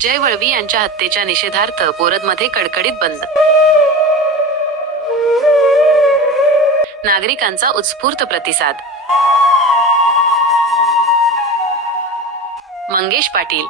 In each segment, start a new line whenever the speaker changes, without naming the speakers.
जय वळवी यांच्या हत्येच्या निषेधार्थ बोरदमध्ये कडकडीत बंद. नागरिकांचा उत्स्फूर्त प्रतिसाद. मंगेश पाटील.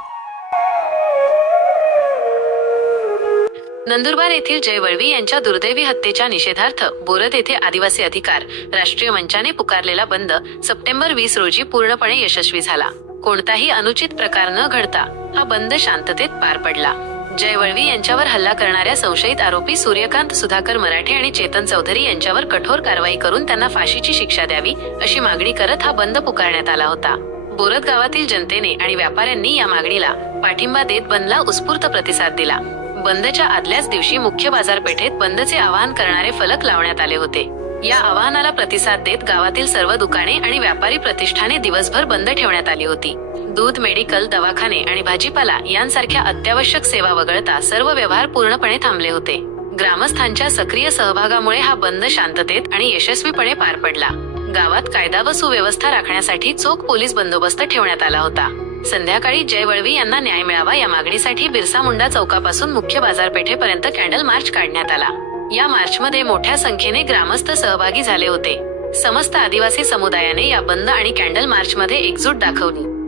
नंदुरबार येथील जय वळवी यांच्या दुर्दैवी हत्येच्या निषेधार्थ बोरद येथे आदिवासी अधिकार राष्ट्रीय मंचाने पुकारलेला बंद सप्टेंबर वीस रोजी पूर्णपणे यशस्वी झाला. कोणताही अनुचित प्रकार न घडता हा बंद शांततेत पार पडला. जयवळवी यांच्यावर हल्ला करणाऱ्या संशयित आरोपी सूर्यकांत सुधाकर मराठे आणि चेतन चौधरी यांच्यावर कठोर कारवाई करून त्यांना फाशीची शिक्षा द्यावी अशी मागणी करत हा बंद पुकारण्यात आला होता. बोरत गावातील जनतेने आणि व्यापाऱ्यांनी या मागणीला पाठिंबा देत बंदला उत्स्फूर्त प्रतिसाद दिला. बंदच्या आदल्याच दिवशी मुख्य बाजारपेठेत बंदचे आवाहन करणारे फलक लावण्यात आले होते. या आवाहनाला प्रतिसाद देत गावातील सर्व दुकाने आणि व्यापारी प्रतिष्ठाने दिवसभर बंद ठेवण्यात आली होती. दूध मेडिकल दवाखाने आणि भाजीपाला यांसारख्या अत्यावश्यक सेवा वगळता सर्व व्यवहार पूर्णपणे थांबले होते. ग्रामस्थांच्या सक्रिय सहभागामुळे हा बंद शांततेत आणि यशस्वीपणे पार पडला. गावात कायदा व सुव्यवस्था राखण्यासाठी चोख पोलीस बंदोबस्त ठेवण्यात आला होता. संध्याकाळी जय वळवी यांना न्याय मिळावा या मागणीसाठी बिरसा मुंडा चौकापासून मुख्य बाजारपेठेपर्यंत कॅन्डल मार्च काढण्यात आला. या मार्चमध्ये मोठ्या संख्येने ग्रामस्थ सहभागी झाले होते. समस्त आदिवासी समुदायाने या बंद आणि कॅन्डल मार्चमध्ये एकजूट दाखवली.